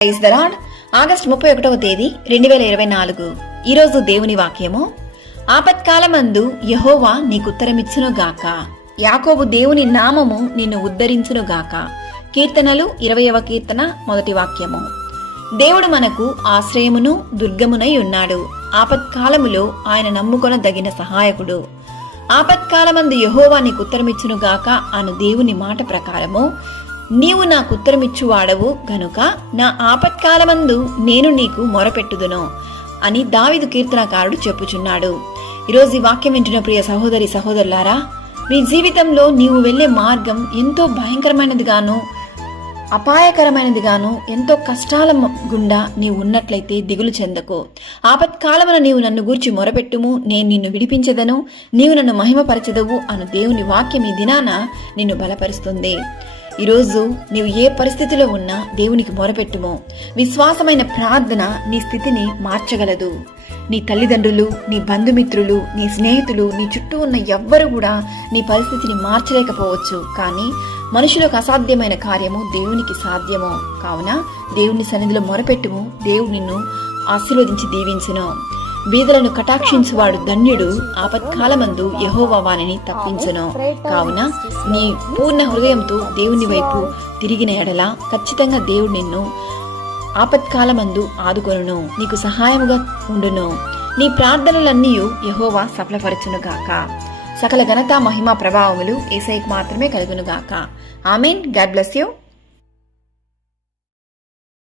Praise August ముప్పై ఒకటవ తేదీ రెండు వేల ఇరవై నాలుగు. ఈరోజు దేవుని వాక్యము. ఆపత్కాలమందు యహోవా నీకుత్తరమిచ్చును గాక యాకోబు దేవుని నామము నిన్ను ఉద్ధరించును గాక కీర్తనలు ఇరవయవ కీర్తన మొదటి వాక్యము. దేవుడు మనకు ఆశ్రయమును దుర్గమునై ఉన్నాడు. ఆపత్కాలములో ఆయన నమ్ముకొనదగిన సహాయకుడు. ఆపత్కాలమందు యహోవా నీకు ఉత్తరమిచ్చును గాక అను దేవుని మాట ప్రకారము నీవు నాకు ఉత్తరమిచ్చువాడవు గనుక నా ఆపత్కాలమందు నేను నీకు మొరపెట్టుదును అని దావిదు కీర్తనకారుడు చెప్పుచున్నాడు. ఈరోజు ఈ వాక్యం వింటున్న ప్రియ సహోదరి సహోదరులారా మీ జీవితంలో నీవు వెళ్ళే మార్గం ఎంతో భయంకరమైనదిగాను అపాయకరమైనదిగాను ఎంతో కష్టాల గుండా నీవు ఉన్నట్లయితే దిగులు చెందకు. ఆపత్కాలమున నీవు నన్ను గూర్చి మొరపెట్టుము నేను నిన్ను విడిపించదను నీవు నన్ను మహిమపరచదవు అను దేవుని వాక్యం ఈ దినాన నిన్ను బలపరుస్తుంది. ఈరోజు నీవు ఏ పరిస్థితిలో ఉన్నా దేవునికి మొరపెట్టుము. విశ్వాసమైన ప్రార్థన నీ స్థితిని మార్చగలదు. నీ తల్లిదండ్రులు నీ బంధుమిత్రులు నీ స్నేహితులు నీ చుట్టూ ఉన్న ఎవ్వరు కూడా నీ పరిస్థితిని మార్చలేకపోవచ్చు. కానీ మనుషులకు అసాధ్యమైన కార్యము దేవునికి సాధ్యము. కావున దేవుని సన్నిధిలో మొరపెట్టుము. దేవుడు నిన్ను ఆశీర్వదించి దీవించును. బీదలను కటాక్షించువాడు ధన్యుడు. ఆపత్కాలమందు యహోవా వానిని తప్పించును. కావున నీ పూర్ణ హృదయంతో దేవుని వైపు తిరిగిన ఎడల ఖచ్చితంగా దేవుడు నిన్ను ఆపత్కాలమందు ఆదుకొనును. నీకు సహాయముగా ఉండును. నీ ప్రార్థనలన్నీ యహోవా సఫలపరచునుగాక. సకల ఘనత మహిమ ప్రభావములు ఏసైకి మాత్రమే కలుగునుగాక. ఆమెన్. God bless you.